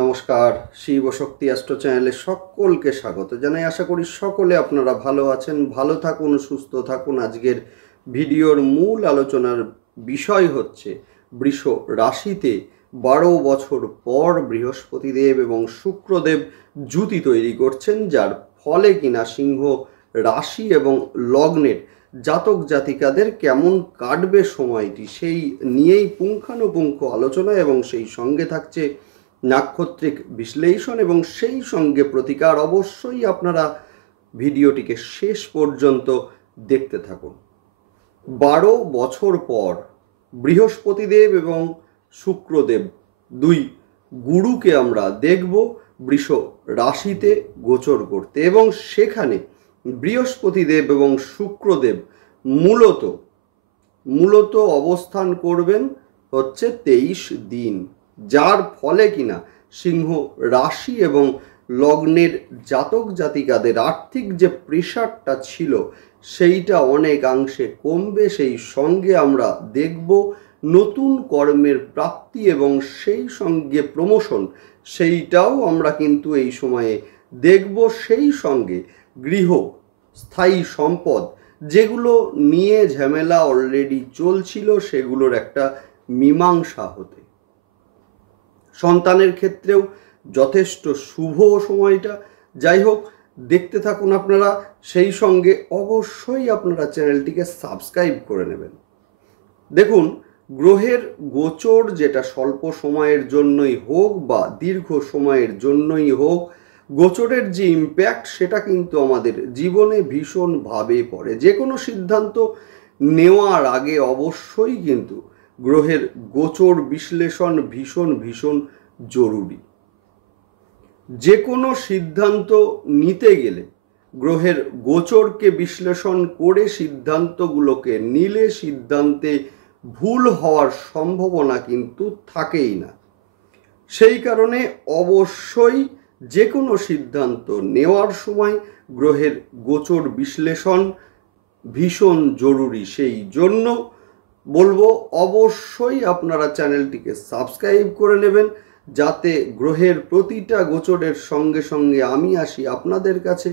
নমস্কার, শিব শক্তি অ্যাস্ট্রো চ্যানেলে সকলকে স্বাগত জানাই। আশা করি সকলে আপনারা ভালো আছেন, ভালো থাকুন, সুস্থ থাকুন। আজকের ভিডিওর মূল আলোচনার বিষয় হচ্ছে বৃষ রাশিতে 12 বছর পর বৃহস্পতিদেব এবং শুক্রদেব জুতি তৈরি করছেন, যার ফলে কিনা সিংহ রাশি এবং লগ্নের জাতক জাতিকাদের কেমন কাটবে সময়টি, সেই নিয়েই পুঙ্খানুপুঙ্খ আলোচনা এবং সেই সঙ্গে থাকছে নাক্ষত্রিক বিশ্লেষণ এবং সেই সঙ্গে প্রতিকার। অবশ্যই আপনারা ভিডিওটিকে শেষ পর্যন্ত দেখতে থাকুন। 12 বছর পর বৃহস্পতিদেব এবং শুক্রদেব দুই গুরুকে আমরা দেখব বৃষ রাশিতে গোচর করতে, এবং সেখানে বৃহস্পতিদেব এবং শুক্রদেব মূলত অবস্থান করবেন হচ্ছে 23 দিন, যার ফলে কিনা সিংহ রাশি এবং লগ্নের জাতক জাতিকাদের আর্থিক যে প্রেশারটা ছিল সেইটা অনেকাংশে কমবে। সেই সঙ্গে আমরা দেখব নতুন কর্মের প্রাপ্তি এবং সেই সঙ্গে প্রমোশন, সেইটাও আমরা কিন্তু এই সময়ে দেখব। সেই সঙ্গে গৃহ স্থায়ী সম্পদ যেগুলো নিয়ে ঝামেলা অলরেডি চলছিল সেগুলোর একটা মীমাংসা হতে, সন্তানের ক্ষেত্রেও যথেষ্ট শুভ সময়টা। যাই হোক, দেখতে থাকুন আপনারা। সেই সঙ্গে অবশ্যই আপনারা চ্যানেলটিকে সাবস্ক্রাইব করে নেবেন। দেখুন, গ্রহের গোচর যেটা স্বল্প সময়ের জন্যই হোক বা দীর্ঘ সময়ের জন্যই হোক, গোচরের যে ইম্প্যাক্ট সেটা কিন্তু আমাদের জীবনে ভীষণভাবে পড়ে। যে কোনো সিদ্ধান্ত নেওয়ার আগে অবশ্যই কিন্তু গ্রহের গোচর বিশ্লেষণ ভীষণ জরুরি। যে কোনো সিদ্ধান্ত নিতে গেলে গ্রহের গোচরকে বিশ্লেষণ করে সিদ্ধান্তগুলোকে নিলে সিদ্ধান্তে ভুল হওয়ার সম্ভাবনা কিন্তু থাকেই না। সেই কারণে অবশ্যই যে কোনো সিদ্ধান্ত নেওয়ার সময় গ্রহের গোচর বিশ্লেষণ ভীষণ জরুরি। সেই জন্য বলবো অবশ্যই আপনারা চ্যানেলটিকে সাবস্ক্রাইব করে নেবেন, যাতে গ্রহের প্রতিটা গোচরের সঙ্গে সঙ্গে আমি আসি আপনাদের কাছে।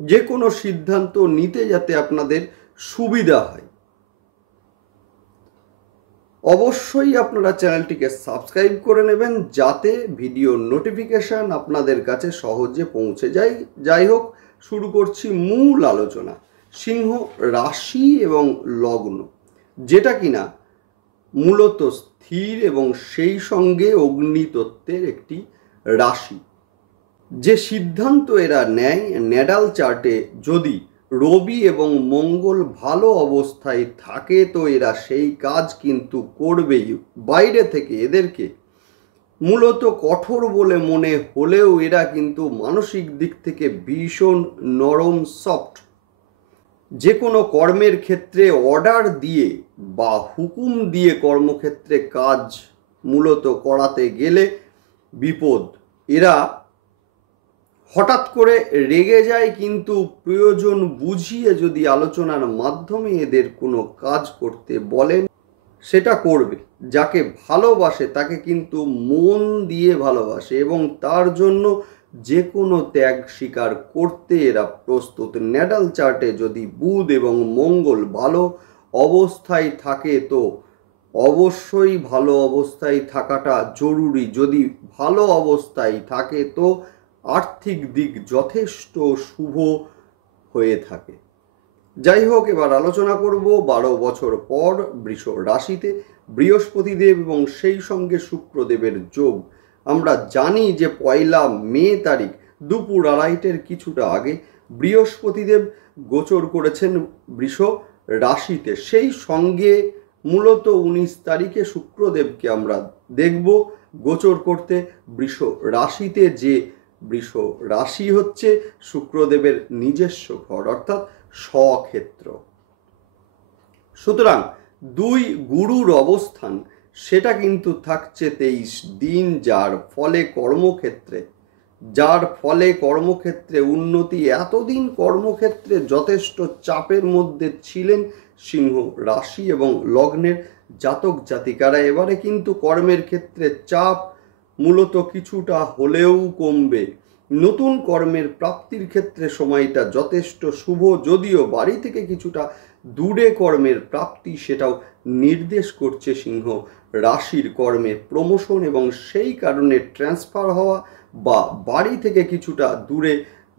যে কোনো সিদ্ধান্ত নিতে যাতে আপনাদের সুবিধা হয়, অবশ্যই আপনারা চ্যানেলটিকে সাবস্ক্রাইব করে নেবেন, যাতে ভিডিও নোটিফিকেশন আপনাদের কাছে সহজে পৌঁছে যায়। যাই হোক, শুরু করছি মূল আলোচনা। সিংহ রাশি এবং লগ্ন, যেটা কিনা মূলত স্থির এবং সেই সঙ্গে অগ্নিতত্ত্বের একটি রাশি। যে সিদ্ধান্ত এরা নেয়, ন্যাটাল চার্টে যদি রবি এবং মঙ্গল ভালো অবস্থায় থাকে তো এরা সেই কাজ কিন্তু করবেই। বাইরে থেকে এদেরকে মূলত কঠোর বলে মনে হলেও এরা কিন্তু মানসিক দিক থেকে ভীষণ নরম, সফট। যে কোনো কর্মের ক্ষেত্রে অর্ডার দিয়ে বা হুকুম দিয়ে কর্মক্ষেত্রে কাজ মূলত করাতে গেলে বিপদ। এরা হঠাৎ করে রেগে যায়, কিন্তু প্রয়োজন বুঝিয়ে যদি আলোচনার মাধ্যমে এদের কোনো কাজ করতে বলেন সেটা করবে। যাকে ভালোবাসে তাকে কিন্তু মন দিয়ে ভালোবাসে এবং তার জন্য যে কোনো ত্যাগ স্বীকার করতে এরা প্রস্তুত। ন্যাটাল চার্টে যদি বুধ এবং মঙ্গল ভালো অবস্থায় থাকে তো অবশ্যই ভালো অবস্থায় থাকাটা জরুরি। যদি ভালো অবস্থায় থাকে তো আর্থিক দিক যথেষ্ট শুভ হয়ে থাকে। যাই হোক, এবার আলোচনা করব 12 বছর পর বৃষ রাশিতে বৃহস্পতিদেব এবং সেই সঙ্গে শুক্রদেবের যোগ। আমরা জানি যে 1 মে তারিখ দুপুর 2:30-এর কিছুটা আগে বৃহস্পতিদেব গোচর করেছেন বৃষ রাশিতে। সেই সঙ্গে মূলত 19 তারিখে শুক্রদেবকে আমরা দেখব গোচর করতে বৃষ রাশিতে। যে বৃষ রাশি হচ্ছে শুক্রদেবের নিজস্ব ঘর, অর্থাৎ স্বক্ষেত্র। সুতরাং দুই গুরুর অবস্থান সেটা কিন্তু থাকছে 23 দিন, যার ফলে কর্মক্ষেত্রে উন্নতি। এতদিন কর্মক্ষেত্রে যথেষ্ট চাপের মধ্যে ছিলেন সিংহ রাশি এবং লগ্নের জাতক জাতিকারা। এবারে কিন্তু কর্মের ক্ষেত্রে চাপ মূলত কিছুটা হলেও কমবে। নতুন কর্মের প্রাপ্তির ক্ষেত্রে সময়টা যথেষ্ট শুভ, যদিও বাড়ি থেকে কিছুটা দূরে কর্মের প্রাপ্তি সেটাও নির্দেশ করছে সিংহ রাশির কর্মে প্রমোশন এবং সেই কারণে ট্রান্সফার হওয়া বা বাড়ি থেকে কিছুটা দূরে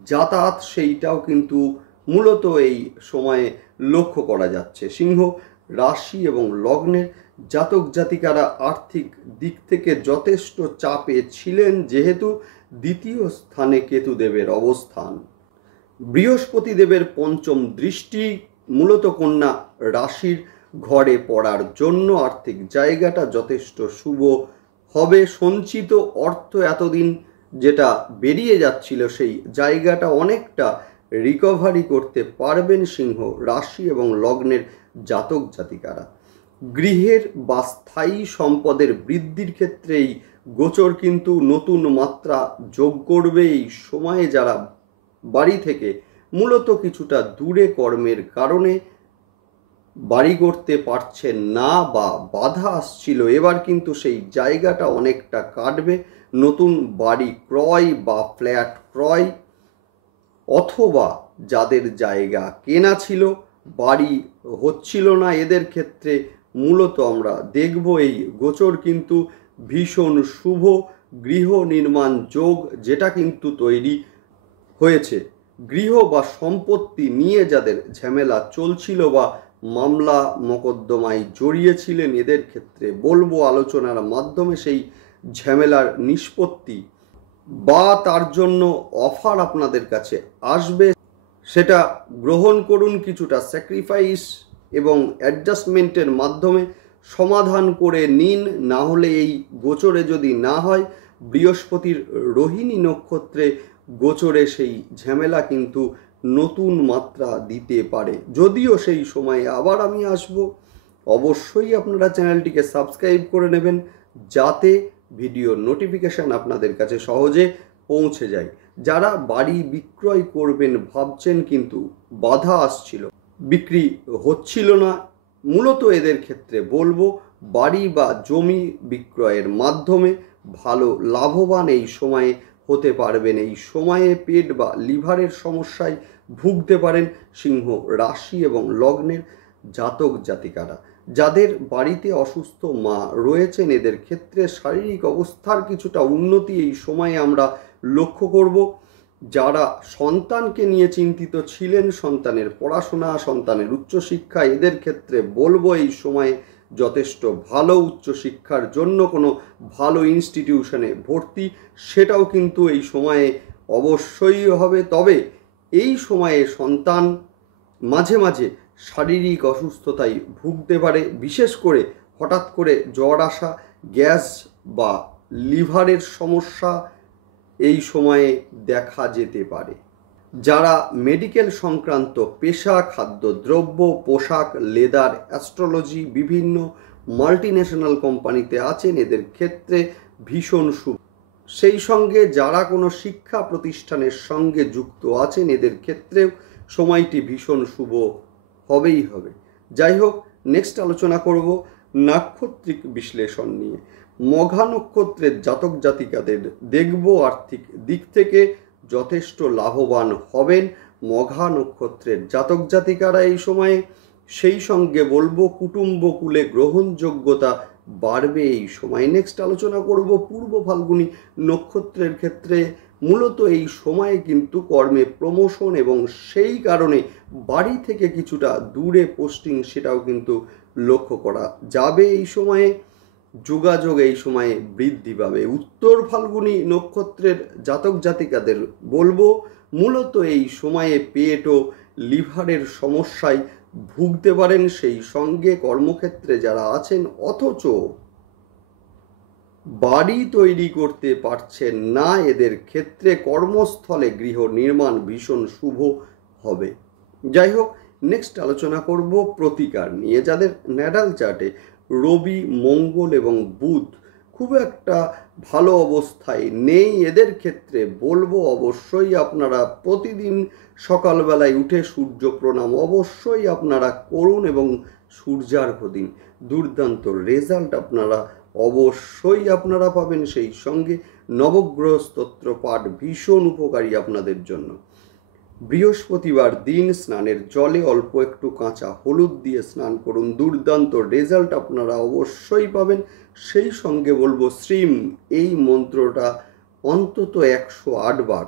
যাতায়াত, সেইটাও কিন্তু মূলত এই সময়ে লক্ষ্য করা যাচ্ছে। সিংহ রাশি এবং লগ্নের জাতক জাতিকারা আর্থিক দিক থেকে যথেষ্ট চাপে ছিলেন, যেহেতু দ্বিতীয় স্থানে কেতুদেবের অবস্থান। বৃহস্পতি দেবের পঞ্চম দৃষ্টি মূলত কন্যা রাশির ঘরে পড়ার জন্য আর্থিক জায়গাটা যথেষ্ট শুভ হবে। সঞ্চিত অর্থ এতদিন যেটা বেরিয়ে যাচ্ছিল সেই জায়গাটা অনেকটা রিকভারি করতে পারবেন সিংহ রাশি এবং লগ্নের জাতক জাতিকারা। গৃহের বা স্থায়ী সম্পদের বৃদ্ধির ক্ষেত্রে এই গোচর কিন্তু নতুন মাত্রা যোগ করবে। এই সময়ে যারা বাড়ি থেকে মূলত কিছুটা দূরে কর্মের কারণে বাড়ি করতে পারছেন না বা বাধা আসছিল, এবার কিন্তু সেই জায়গাটা অনেকটা কাটবে। নতুন বাড়ি ক্রয় বা ফ্ল্যাট ক্রয়, অথবা যাদের জায়গা কেনা ছিল বাড়ি হচ্ছিল না, এদের ক্ষেত্রে মূলত আমরা দেখব এই গোচর কিন্তু ভীষণ শুভ। গৃহ নির্মাণ যোগ যেটা কিন্তু তৈরি হয়েছে, গৃহ বা সম্পত্তি নিয়ে যাদের ঝামেলা চলছিল বা মামলা মোকদ্দমায় জড়িয়েছিলেন, এদের ক্ষেত্রে বলবো আলোচনার মাধ্যমে সেই ঝামেলার নিষ্পত্তি বা তার জন্য অফার আপনাদের কাছে আসবে, সেটা গ্রহণ করুন। কিছুটা স্যাক্রিফাইস এবং অ্যাডজাস্টমেন্টের মাধ্যমে সমাধান করে নিন। না হলে এই গোচরে যদি না হয়, বৃহস্পতির রোহিণী নক্ষত্রে গোচরে সেই ঝামেলা কিন্তু নতুন মাত্রা দিতে পারে। যদিও সেই সময়ে আবার আমি আসব, অবশ্যই আপনারা চ্যানেলটিকে সাবস্ক্রাইব করে নেবেন যাতে ভিডিও নোটিফিকেশান আপনাদের কাছে সহজে পৌঁছে যায়। যারা বাড়ি বিক্রয় করবেন ভাবছেন কিন্তু বাধা আসছিল, বিক্রি হচ্ছিল না, মূলত এদের ক্ষেত্রে বলবো বাড়ি বা জমি বিক্রয়ের মাধ্যমে ভালো লাভবান এই সময়ে হতে পারবেন। এই সময়ে পেট বা লিভারের সমস্যায় ভুগতে পারেন সিংহ রাশি এবং লগ্নের জাতক জাতিকারা। যাদের বাড়িতে অসুস্থ মা রয়েছেন, এদের ক্ষেত্রে শারীরিক অবস্থার কিছুটা উন্নতি এই সময়ে আমরা লক্ষ্য করব। যারা সন্তানকে নিয়ে চিন্তিত ছিলেন, সন্তানের পড়াশোনা, সন্তানের উচ্চশিক্ষা, এদের ক্ষেত্রে বলবো এই সময়ে যথেষ্ট ভালো। উচ্চশিক্ষার জন্য কোনো ভালো ইনস্টিটিউশনে ভর্তি, সেটাও কিন্তু এই সময়ে অবশ্যই হবে। তবে এই সময়ে সন্তান মাঝে মাঝে শারীরিক অসুস্থতায় ভুগতে পারে, বিশেষ করে হঠাৎ করে জ্বর আসা, গ্যাস বা লিভারের সমস্যা এই সময়ে দেখা যেতে পারে। যারা মেডিকেল সংক্রান্ত পেশা, খাদ্যদ্রব্য, পোশাক, লেদার, অ্যাস্ট্রোলজি, বিভিন্ন মাল্টিন্যাশনাল কোম্পানিতে আছেন, এদের ক্ষেত্রে ভীষণ শুভ। সেই সঙ্গে যারা কোনো শিক্ষা প্রতিষ্ঠানের সঙ্গে যুক্ত আছেন, এদের ক্ষেত্রেও সময়টি ভীষণ শুভ হবেই হবে। যাই হোক, নেক্সট আলোচনা করব নাক্ষত্রিক বিশ্লেষণ নিয়ে। মঘা নক্ষত্রের জাতক জাতিকাদের দেখব আর্থিক দিক থেকে যথেষ্ট লাভবান হবেন মঘা নক্ষত্রের জাতক জাতিকারা এই সময়ে। সেই সঙ্গে বলবো কুটুম্বকুলে গ্রহণযোগ্যতা বাড়বে এই সময়। নেক্সট আলোচনা করব পূর্ব ফাল্গুনী নক্ষত্রের ক্ষেত্রে। মূলত এই সময়ে কিন্তু কর্মে প্রমোশন এবং সেই কারণে বাড়ি থেকে কিছুটা দূরে পোস্টিং, সেটাও কিন্তু লক্ষ্য করা যাবে এই সময়ে। যোগাযোগ এই সময়ে বৃদ্ধি পাবে। উত্তর ফাল্গুনী নক্ষত্রের জাতক জাতিকাদের বলবো মূলত এই সময়ে পেট ও লিভারের সমস্যায় ভুগতে পারেন। সেই সঙ্গে কর্মক্ষেত্রে যারা আছেন অথচ বাড়ি তৈরি করতে পারছেন না, এদের ক্ষেত্রে কর্মস্থলে গৃহ নির্মাণ ভীষণ শুভ হবে। যাই হোক, নেক্সট আলোচনা করব প্রতিকার নিয়ে। যাদের ন্যাটাল চার্টে রবি, মঙ্গল এবং বুধ খুব একটা ভালো অবস্থায় নেই, এদের ক্ষেত্রে বলবো অবশ্যই আপনারা প্রতিদিন সকালবেলায় উঠে সূর্য প্রণাম অবশ্যই আপনারা করুন এবং সূর্যার্ঘ্য দিন। দুর্দান্ত রেজাল্ট আপনারা অবশ্যই আপনারা পাবেন। সেই সঙ্গে নবগ্রহ স্তোত্র পাঠ ভীষণ উপকারী আপনাদের জন্য। বৃহস্পতিবার দিন স্নানের জলে অল্প একটু কাঁচা হলুদ দিয়ে স্নান করুন, দুর্দান্ত রেজাল্ট আপনারা অবশ্যই পাবেন। সেই সঙ্গে বলবো শ্রীম এই মন্ত্রটা অন্তত 108 বার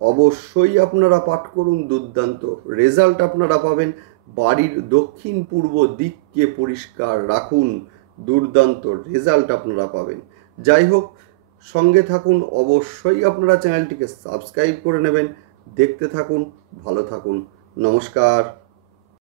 অবশ্যই আপনারা পাঠ করুন, দুর্দান্ত রেজাল্ট আপনারা পাবেন। বাড়ির দক্ষিণ পূর্ব দিককে পরিষ্কার রাখুন, দুর্দান্ত রেজাল্ট আপনারা পাবেন। যাই হোক, সঙ্গে থাকুন, অবশ্যই আপনারা চ্যানেলটিকে সাবস্ক্রাইব করে নেবেন। দেখতে থাকুন, ভালো থাকুন, নমস্কার।